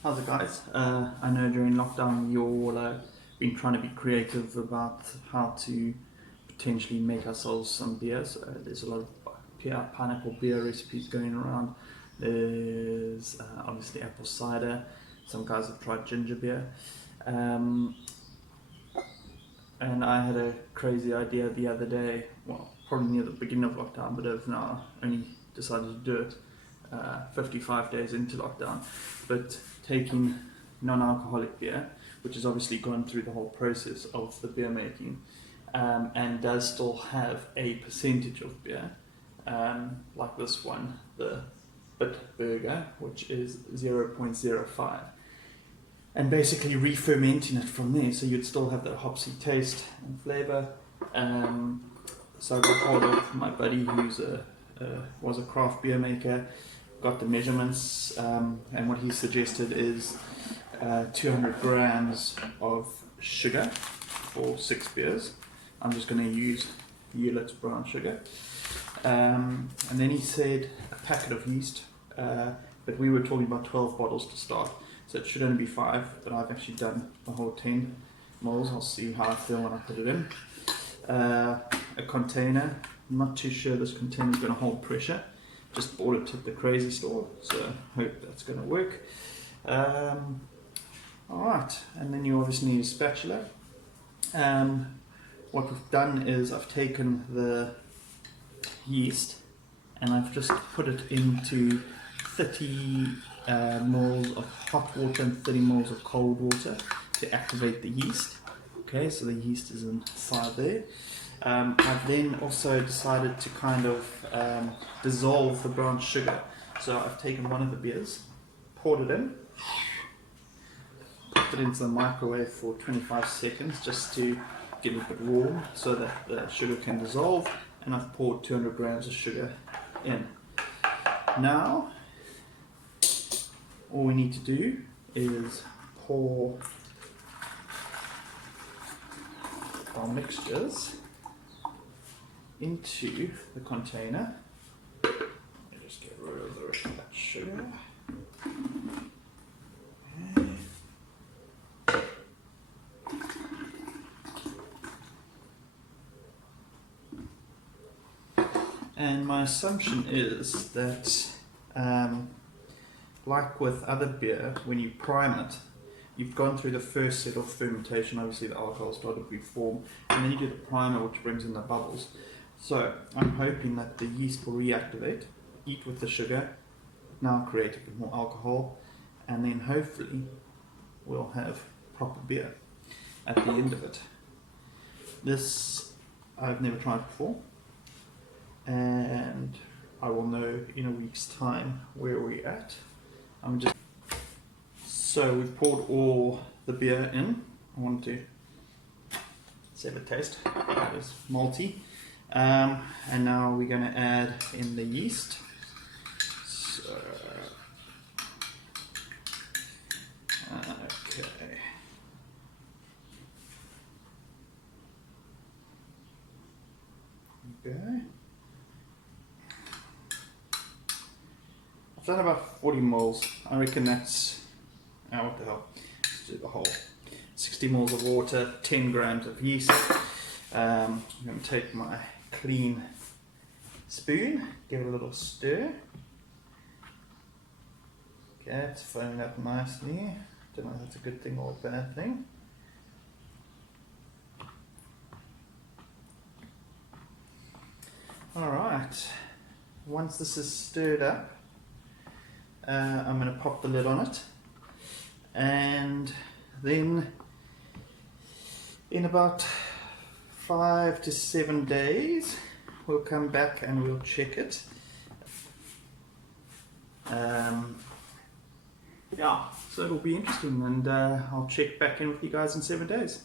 How's it, guys? I know during lockdown you all been trying to be creative about how to potentially make ourselves some beers. There's a lot of pineapple beer recipes going around. There's obviously apple cider. Some guys have tried ginger beer. And I had a crazy idea the other day, well, probably near the beginning of lockdown, but I've now only decided to do it 55 days into lockdown. But taking non-alcoholic beer, which has obviously gone through the whole process of the beer making, and does still have a percentage of beer, like this one, the Bitburger, which is 0.05. And basically re-fermenting it from there, so you'd still have that hopsy taste and flavour. So I got hold of my buddy who's was a craft beer maker, got the measurements, and what he suggested is 200 grams of sugar for 6 beers. I'm just going to use Hewlett's brown sugar. And then he said a packet of yeast, but we were talking about 12 bottles to start. So it should only be 5, but I've actually done the whole 10 moles. I'll see how I feel when I put it in. A container. I'm not too sure this container is going to hold pressure. Just bought it at the crazy store, so hope that's going to work. Alright, and then you obviously need a spatula. What we've done is I've taken the yeast and I've just put it into 30 moles of hot water and 30 moles of cold water to activate the yeast. Okay, so the yeast is inside there. I've then also decided to kind of dissolve the brown sugar. So I've taken one of the beers, poured it in, put it into the microwave for 25 seconds just to get it a bit warm so that the sugar can dissolve, and I've poured 200 grams of sugar in. Now, all we need to do is pour our mixtures into the container. Let me just get rid of the rest of that sugar. And my assumption is that, like with other beer, when you prime it, you've gone through the first set of fermentation, obviously the alcohol started to reform, and then you do the primer, which brings in the bubbles. So I'm hoping that the yeast will reactivate, eat with the sugar, now create a bit more alcohol, and then hopefully we'll have proper beer at the end of it. This I've never tried before, and I will know in a week's time where we're at. So we've poured all the beer in. I want to have a taste. That is malty. And now we're going to add in the yeast. So, okay. Okay. I've done about 40 moles. I reckon that's, what the hell, let's do the whole 60 moles of water, 10 grams of yeast. I'm going to take my clean spoon, give it a little stir. Okay, it's foaming up nicely. Don't know if that's a good thing or a bad thing. Alright, once this is stirred up, I'm going to pop the lid on it, and then in about 5 to 7 days we'll come back and we'll check it. Yeah, so it'll be interesting, and I'll check back in with you guys in 7 days.